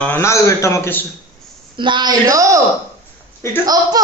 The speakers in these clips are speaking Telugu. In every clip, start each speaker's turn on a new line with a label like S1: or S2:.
S1: నాకు పెట్టమ్మ కిస్
S2: నాయుడు
S1: ఇటు
S2: ఒప్పు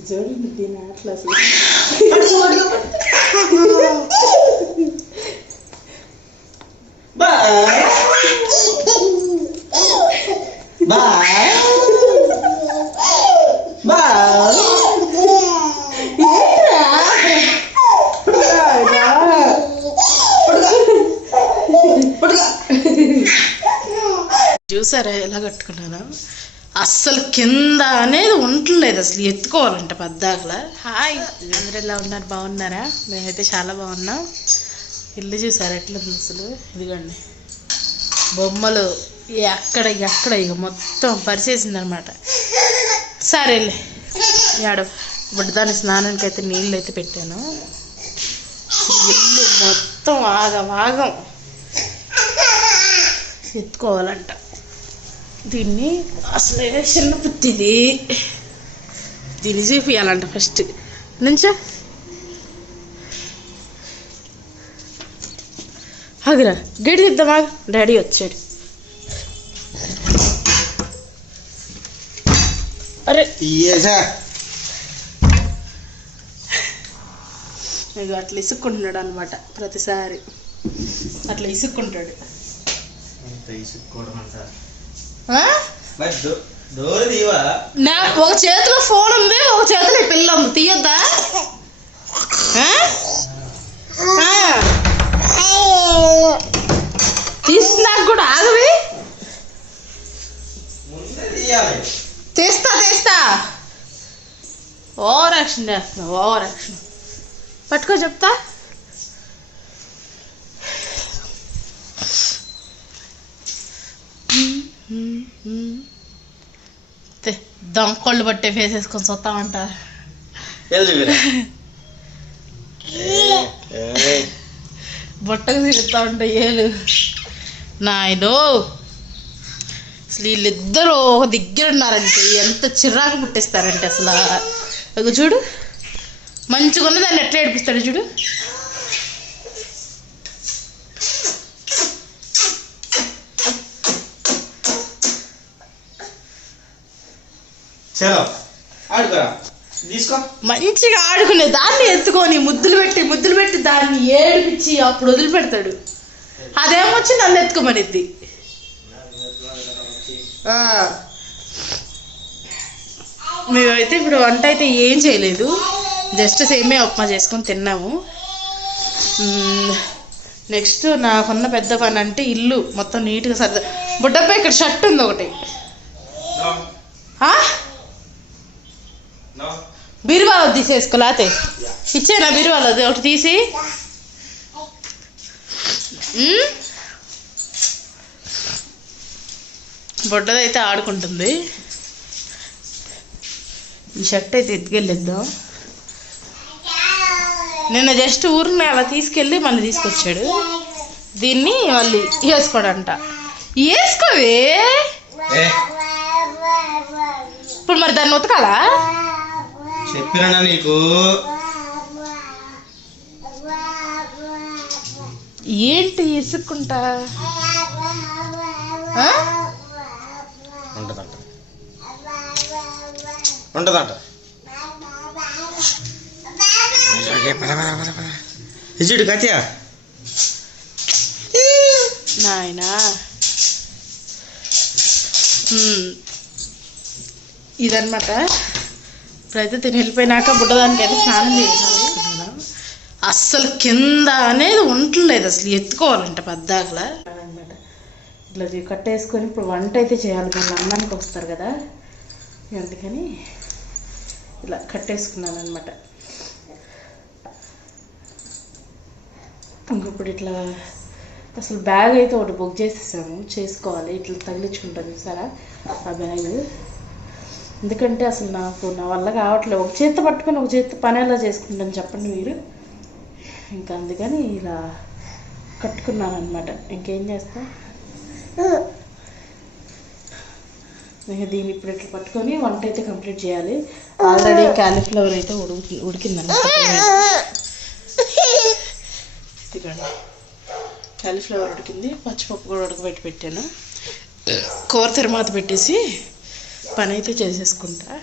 S2: చూడండి దీని అట్లా అసలు
S1: బాయ్ బాయ్ బాయ్
S2: చూసారా? ఎలా కట్టుకున్నాను అస్సలు కింద అనేది ఉండలేదు అసలు. ఎత్తుకోవాలంట పద్దాకలా. హాయ్. అందరూ ఎలా ఉన్నారు? బాగున్నారా? మేమైతే చాలా బాగున్నాం. ఇల్లు చూసారా? ఎట్లుంది అసలు? ఇదిగోండి. బొమ్మలు. ఎక్కడ ఎక్కడ ఇక మొత్తం పరిచేసింది అనమాట సరేలే. యాడ ఇప్పుడు దాని స్నానానికి అయితే నీళ్ళు అయితే పెట్టాను. ఇల్లు మొత్తం ఆగం ఆగం. ఎత్తుకోవాలంట. దీన్ని అసలు చిన్న పుత్తిది దీన్ని చూపియాలంట ఫస్ట్. నుంచో. ఆగిరా గడి తిద్దాం ఆగు. డాడీ వచ్చాడు. అరే. ఇక అట్లా ఇసుక్కుంటున్నాడు అనమాట ప్రతిసారి. అట్లా ఇసుక్కుంటాడు.
S1: ఇసుక్కోవడం అంటారు
S2: నా ఒక చేతిలో ఫోన్ ఉంది ఒక చేతిలో పిల్ల ఉంది. తీయొద్దా. తీసినాక కూడా ఆగవి. తీస్తా తీస్తా. ఓవర్ యాక్షన్ చేస్తున్నావు ఓవర్ యాక్షన్. పట్టుకో చెప్తా. దొంగళ్ళు పట్టే ఫేస్ వేసుకొని.
S1: ఏయ్.
S2: బొట్టకు తిరుగుతా ఉంటా ఏలు నాయనో అసలు వీళ్ళిద్దరూ ఒక దగ్గర ఉన్నారంటే ఎంత చిరాకు పుట్టిస్తారంటే అసలు చూడు మంచిగా ఉన్న దాన్ని ఎట్లా ఏడిపిస్తాడు చూడు
S1: చలో ఆడుకోరా. తీసుకో.
S2: మంచిగా ఆడుకునే దాన్ని ఎత్తుకొని ముద్దులు పెట్టి ముద్దులు పెట్టి దాన్ని ఏడిపించి అప్పుడు వదిలిపెడతాడు. అదేమొచ్చి నన్ను ఎత్తుకోమనిద్ది? మేమైతే ఇప్పుడు వంట అయితే ఏం చేయలేదు. జస్ట్ సేమే ఉప్మా చేసుకొని తిన్నాము. నెక్స్ట్ నాకున్న పెద్ద పని అంటే ఇల్లు. మొత్తం నీట్గా సర్ద బుడ్డప్ప ఇక్కడ షర్ట్ ఉంది ఒకటి
S1: నో
S2: ఆ?
S1: నో
S2: బీరువాలో తీసేసుకోలేతే ఇచ్చేనా బీరువాలో ఒకటి తీసి? బుడ్డదైతే ఆడుకుంటుంది. ఈ షర్ట్ అయితే ఎత్తుకెళ్ళిద్దాం. నిన్న జస్ట్ ఊరిని అలా తీసుకెళ్ళి మళ్ళీ తీసుకొచ్చాడు. దీన్ని మళ్ళీ వేసుకోడంట. వేసుకోవే? ఇప్పుడు మరి దాన్ని ఉతకాలా?
S1: చెప్పినా నీకు?
S2: ఏంటి ఇసుక్కుంటా?
S1: ఉంటదంట. ఉంటదంట. ఇచ్చుడు కత్యా?
S2: నాయనా. ఇదన్నమాట. ఇప్పుడైతే తిని వెళ్ళిపోయినాక బుడ్డదానికి అయితే స్నానం చేయాలనుకుంటున్నాను అస్సలు కింద అనేది ఉండలేదు అసలు ఎత్తుకోవాలంట పద్దాకలా. అనమాట ఇట్లా కట్టేసుకొని ఇప్పుడు వంట అయితే చేయాలి మళ్ళీ అన్నానికి వస్తారు కదా. అందుకని ఇలా కట్టేసుకున్నాను అనమాట ఇంకప్పుడు ఇట్లా అసలు బ్యాగ్ అయితే ఒకటి బుక్ చేసేసాము చేసుకోవాలి. ఇట్లా తగిలించుకుంటాను చూసారా? ఆ బ్యాగ్. ఎందుకంటే అసలు నాకు నా వల్ల కావట్లేదు ఒక చేత్తో పట్టుకొని ఒక చేత్తో పని ఎలా చేసుకుంటాను చెప్పండి మీరు. ఇంకా అందుకని ఇలా కట్టుకున్నాను అనమాట ఇంకేం చేస్తా ఇక దీన్ని ఇప్పుడు ఇట్లా పట్టుకొని వంట అయితే కంప్లీట్ చేయాలి. ఆల్రెడీ క్యాలీఫ్లవర్ అయితే ఉడుకు ఉడికిందన్నమాట. ఇదిగోండి. ఉడికింది. పచ్చిపప్పు కూడా ఉడకబెట్టి పెట్టాను. కూర తిరుమాత పెట్టేసి పని అయితే చేసేసుకుంటా.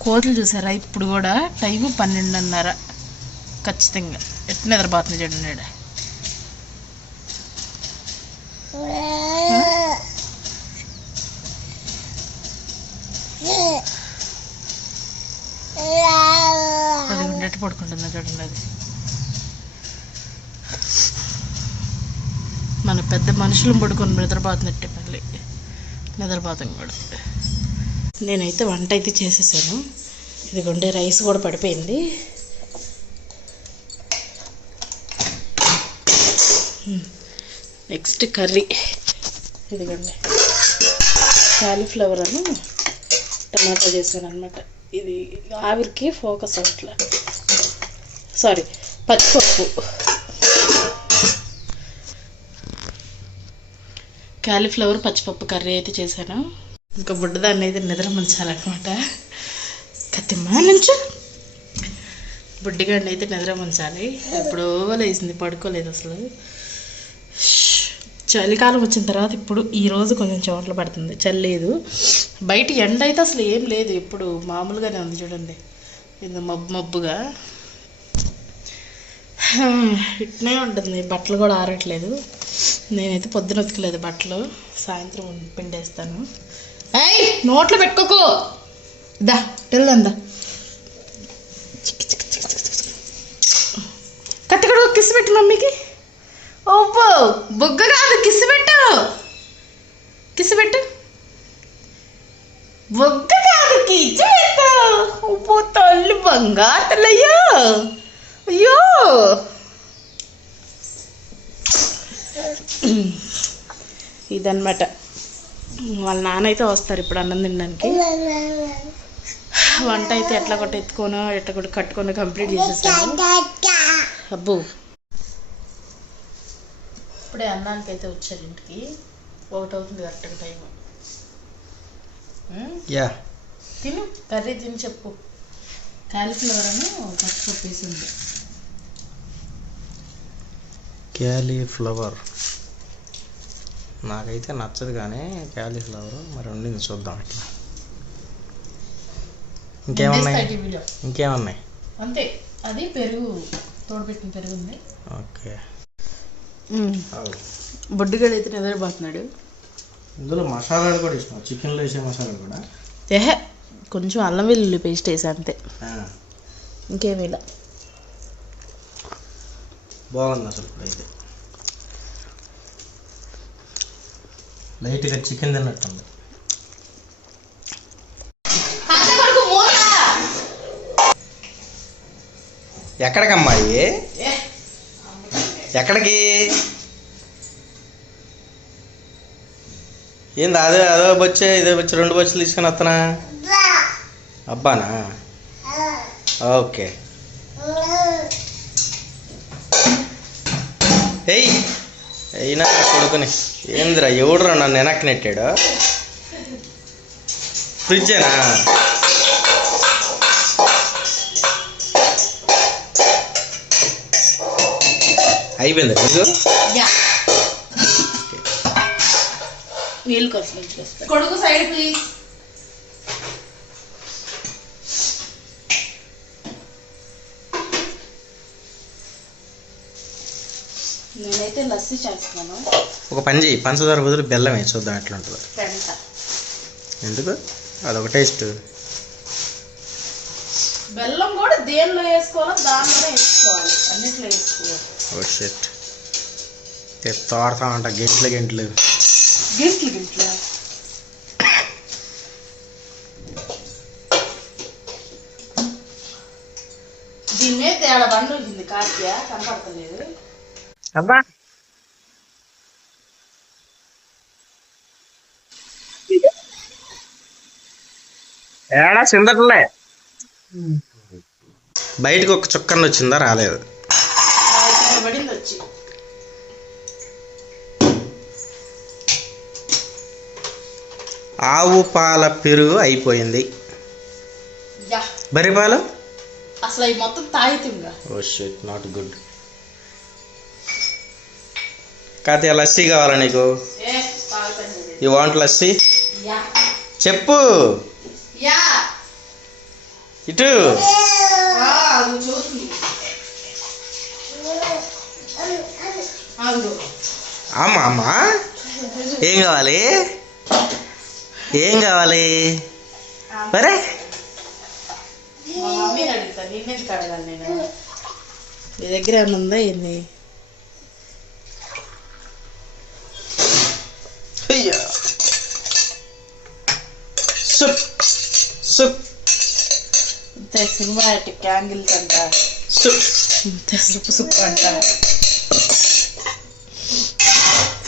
S2: కోతలు చూసారా? ఇప్పుడు కూడా టైము పన్నెండున్నర. ఖచ్చితంగా. ఎట్టు నిద్రపోతుంది చూడండి ఈడ. అది ఉండేట్టు పడుకుంటుంది చూడండి అది. మన పెద్ద మనుషులు పడుకొని నిద్రపోతున్నట్టే మళ్ళీ. నిద్రపోతాం కూడా. నేనైతే వంట అయితే చేసేసాను. ఇదిగోండి రైస్ కూడా పడిపోయింది. Next curry. ఇదిగోండి. కాలీఫ్లవర్ అను టమాటా చేశాను అనమాట ఇది ఆవిరికి ఫోకస్ అట్లా సారీ పచ్చిపప్పు. కాలీఫ్లవర్ పచ్చిపప్పు కర్రీ అయితే చేశాను. ఇంకా బుడ్డదాన్ని అయితే నిద్ర ముంచాలన్నమాట. కత్తిమ్మా నుంచు బుడ్డిగాడిని అయితే నిద్ర ముంచాలి. ఎప్పుడో లేచింది పడుకోలేదు అసలు. చలికాలం వచ్చిన తర్వాత ఇప్పుడు ఈ రోజు కొంచెం చెమటలు పడుతుంది. చలి లేదు బయట ఎండ అయితే అసలు ఏం లేదు. ఇప్పుడు మామూలుగానే ఉంది చూడండి. ఇది మబ్బు మబ్బుగా. ఇట్నే ఉంటుంది. బట్టలు కూడా ఆరట్లేదు. నేనైతే పొద్దున ఉతకలేదు బట్టలు. సాయంత్రం పిండేస్తాను. ఏయ్ నోట్లో పెట్టుకోకు. దా వెళ్దా కత్తికడు కిస్ పెట్టు మమ్మీకి. ఓపో బొగ్గ కాదు కిస్ పెట్టు. కిస్ పెట్టు. బొగ్గ కాదు కిచ్చు పెట్టు. తల్లి బంగారు తల్లయ్యో అయ్యో ఇదన్నమాట. వాళ్ళ నాన్న అయితే వస్తారు ఇప్పుడు అన్నం తినడానికి. వంట అయితే ఎట్లా కొట్ట ఎత్తుకోనో ఎట్లా కొట్ట కట్టుకొని కంప్లీట్ చేసేసాను అబ్బో. ఇప్పుడే అన్నానికి అయితే వచ్చారు ఇంటికి. ఒకటి అవుతుంది కరెక్ట్గా టైం
S1: యా.
S2: తిను కర్రీ తిని చెప్పు. కాలీఫ్లవర్ అని పచ్చిపప్పు వేసింది
S1: క్యాలీఫ్లవర్ నాకైతే నచ్చదు కానీ క్యాలీఫ్లవర్ మరి ఉండింది చూద్దాం ఇట్లా. ఇంకేమున్నాయి? ఇంకేమున్నాయి?
S2: అంతే. అది పెరుగు తోడుపెట్టిన పెరుగు ఉంది.
S1: ఓకే.
S2: బొడ్డుగాడు అయితే నిద్రపోతున్నాడు
S1: ఇందులో మసాలాలు కూడా ఇష్టం. చికెన్లో వేసే మసాలాలు కూడా.
S2: ఏహే కొంచెం అల్లం వెల్లుల్లి పేస్ట్ వేసా అంతే.
S1: ఆ,
S2: ఇంకేమీ
S1: బాగుంది అసలు ఇప్పుడైతే. లైట్గా చికెన్ తిన్నట్టుంది. ఎక్కడికమ్మాయి ఎక్కడికి? ఏంది అదే అదో బొచ్చే ఇదో బొచ్చే రెండు బొచ్చులు తీసుకొని వస్తున్నా అబ్బానా? ఓకే. ఏయ్! అయినా నా కొడుకుని. ఏందిరా ఎవడురా నన్ను వెనక్కి నెట్టాడు ఫ్రిడ్జేనా? అయిపోయింది ఫ్రిడ్జ్?
S2: కొడుకు సైడ్ ప్లీజ్ నేనైతే లస్సీ చేస్తున్నాను?
S1: ఒక పని చేయి పంచదార బదులు బెల్లం వేసి చూద్దాం ఎట్లా ఉంటుందో ఎందుకు? అదొక టేస్ట్.
S2: బెల్లం కూడా దేనిలో వేసుకోవాలో దానిలోనే వేసుకోవాలి. అన్నిట్లో వేసుకోవాలి.
S1: ఓ షెట్. తోడతా ఉంటా. గెంట్లు గెంట్లు.
S2: గింట్లు గింట్లు? దీని మీద తేడా బండి కార్తీయ కనపడతలేదు.
S1: అబ్బా! ఏడా చిందట్లే. బయటకు ఒక చుక్కన్న వచ్చిందా? రాలేదు. ఆవు పాల పెరుగు అయిపోయింది.
S2: యా.
S1: బరి పాలు?
S2: అసలు అవి మొత్తం తాగితుంగా.
S1: Oh shit not good. కాతే లస్సీ కావాలా నీకు? You want lassi? చెప్పు. ఇటు. అమ్మా అమ్మా. ఏం కావాలి? ఏం కావాలి? మరే
S2: మా దగ్గర ఏమైనా ఉందా ఏంది
S1: అయ్యా.
S2: యాంగిల్స్ అంట సుప్పు సుప్పు అంట.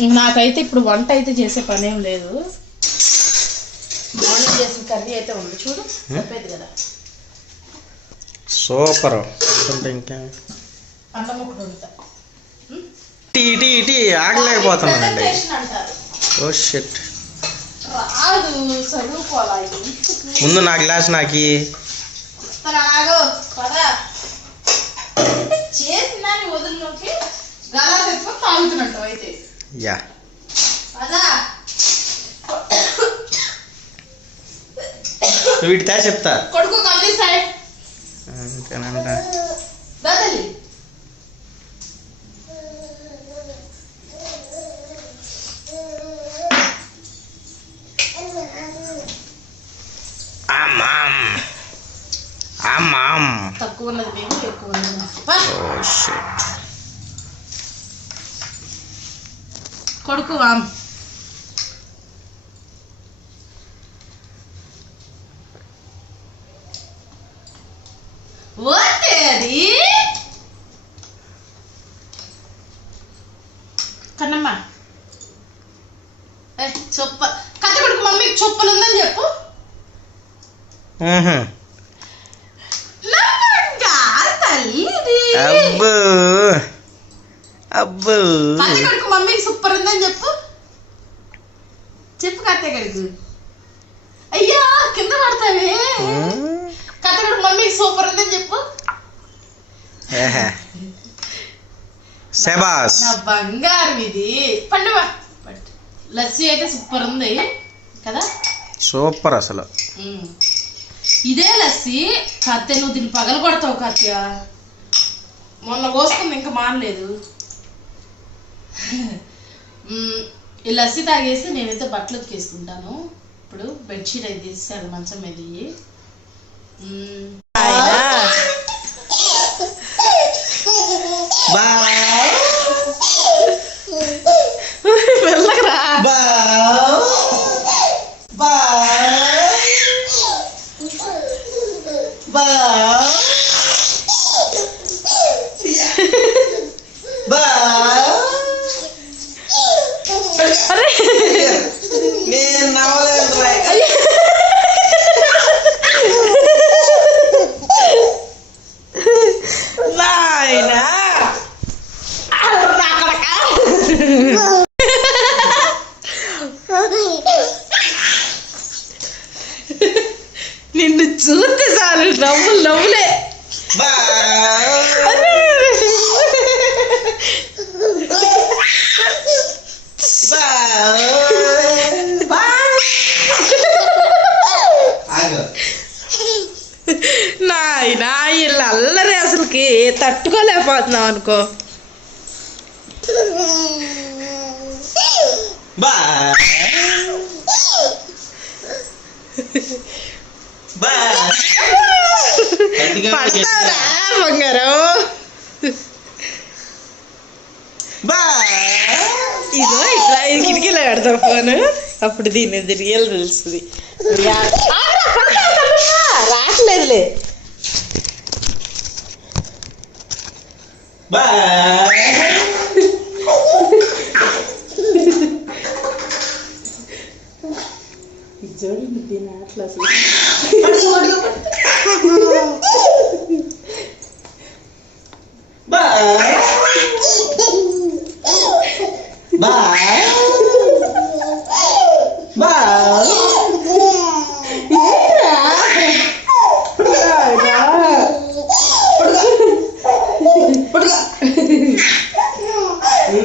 S2: నాకైతే ఇప్పుడు వంట అయితే చేసే పని ఏం లేదు. మార్నింగ్ చేసిన కర్రీ అయితే ఉంది. చూడు చెప్పేది కదా.
S1: సూపర్. ఇంకా.
S2: అన్నం ఒకటి వండుతా.
S1: టీ టీ టీ ఆగలేకపోతున్నానండి.
S2: Presentation అంటారు.
S1: Oh shit.
S2: రాదు చదువుకోవాలా. ఇది
S1: ముందు నా గ్లాస్ నాకి. యా. వీటి తా చెప్తా.
S2: కొడుకు కల్లి సైడ్
S1: అంతేనంట.
S2: కొడుకు వామ్ ఓటేది కన్నమ్మ. చొప్ప. కథ కొడుకు మమ్మీకి చొప్పలు ఉందని చెప్పు నమ్మంగా తల్లిది
S1: అబ్బో అబ్బో
S2: కథ కొడుకు మమ్మీకి సూపర్ ఉందని చెప్పు చెప్పు కథ కొడుకు అయ్యా కింద పడతావే కథ కొడుకు మమ్మీకి సూపర్ ఉందని చెప్పు
S1: ఏహే. శబాస్.
S2: బంగారం ఇది. పండువా. లస్సీ అయితే సూపర్ ఉంది కదా?
S1: సూపర్ అసలు.
S2: ఇదే లస్సీ. కత్తె నువ్వు దీన్ని పగల కొడతావు కత్య మొన్న కోసుకుంది ఇంకా మానలేదు. ఈ లస్సీ తాగేసి నేనైతే బట్టలు ఉతికేసుకుంటాను. ఇప్పుడు బెడ్షీట్ అయితే తీసాడు మంచం మీద. నిన్ను చూస్తే చాలు నవ్వులు నవ్వులే. నాయనా వీళ్ళ అల్లరి అసలుకి తట్టుకోలేకపోతున్నాం అనుకో
S1: బా బా
S2: పడతావురా బంగారం
S1: బా
S2: ఇదో ఇట్లా ఇది కిటికీలో పెడతాం ఫోన్ అప్పుడు దీని ఇది రియల్ తెలుస్తుంది రావట్లేదులే
S1: బా
S2: చూడండి దీని అట్లా అసలు
S1: బా బా బా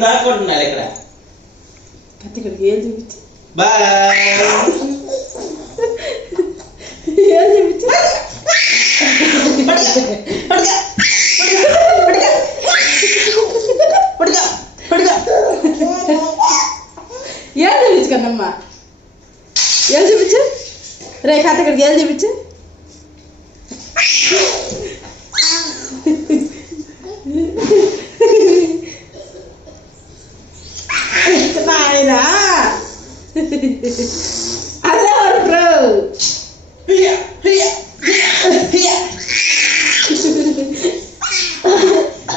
S1: దాక్కుంటున్నారు ఇక్కడ
S2: కత్తి ఇక్కడికి ఏం ఏం చూపించు కన్నమ్మ ఏం చూపించు రే కత్తి ఇక్కడికి ఏం చూపించు నాయనా అదే బ్రో
S1: హియా హియా హియా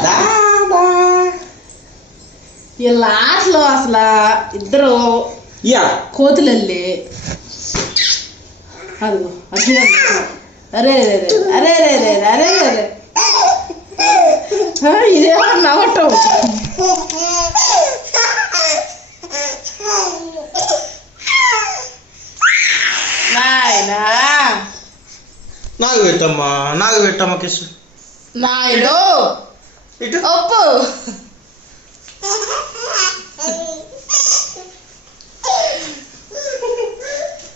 S1: దాదా
S2: ఈ లాస్ట్లో అసలు ఇద్దరు
S1: యా.
S2: కోతులల్లి. అదిగో అది అరే రే రే అరే రే రే అరే రే రే ఆ, ఇదేమో నవ్వటం నాయనా.
S1: నాకు పెట్టమ్మా నాకు పెట్టమ్మా కిసు
S2: నాయుడు
S1: ఇటు.
S2: ఒప్పు.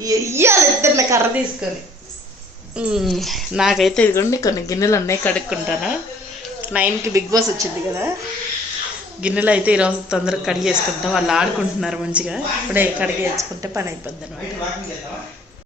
S2: ఇయ్యాలి ఇద్దరిని కర్ర తీసుకొని నాకైతే ఇదిగోండి కొన్ని గిన్నెలు ఉన్నాయి కడుక్కుంటాను. నైన్కి బిగ్ బాస్ వచ్చింది కదా. గిన్నెలు అయితే ఈరోజు తొందరగా కడిగేసుకుంటాం. వాళ్ళు ఆడుకుంటున్నారు మంచిగా. ఇప్పుడే కడిగేసుకుంటే పని అయిపోద్ది అనమాట